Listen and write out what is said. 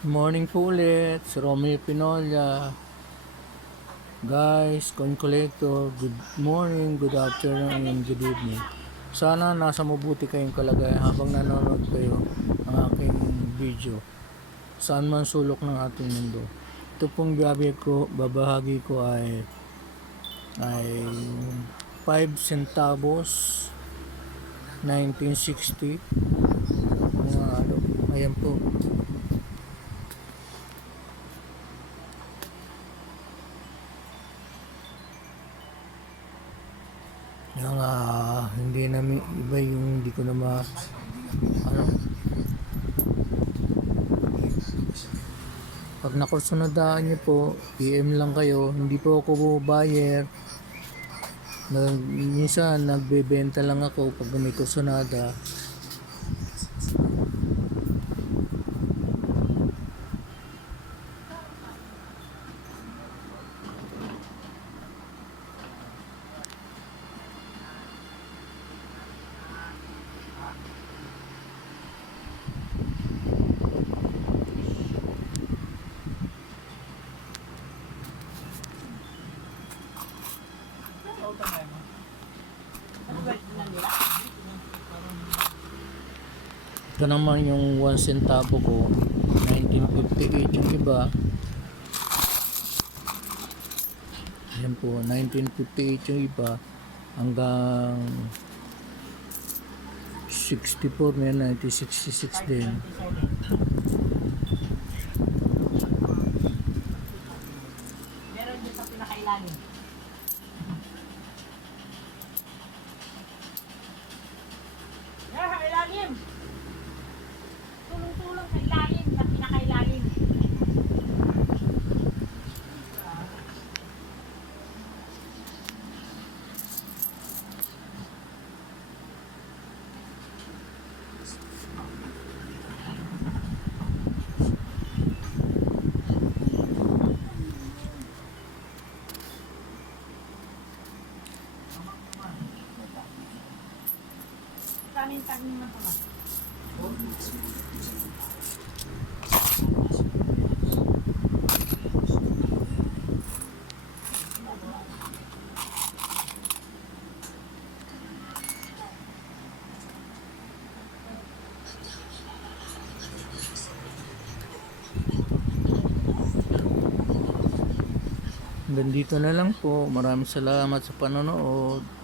Morning po ulit, si Romeo Pinolia. Guys, coin collector, good morning, good afternoon, and good evening. Sana nasa mabuti kayong kalagayan habang nanonood kayo ng aking video. Saan man sulok ng ating mundo. Ito pong babahagi ko ay 5 centavos 1960. Ayan po. Yung hindi namin iba yung hindi ko na ano, pag nakursunadaan nyo po, PM lang kayo. Hindi po ako buyer. Minsan nagbebenta lang ako pag may kursunada. Ito naman yung 1 centavo ko, 1958 yung iba. Yan po, 1958 yung iba hanggang 64, may 1966 din. Meron din sa pinakailalim. Ilalim! Tulong-tulong sa ilalim, sa pinakailalim. Tanin-tanin mo naman. Hanggang dito na lang po. Maraming salamat sa panonood.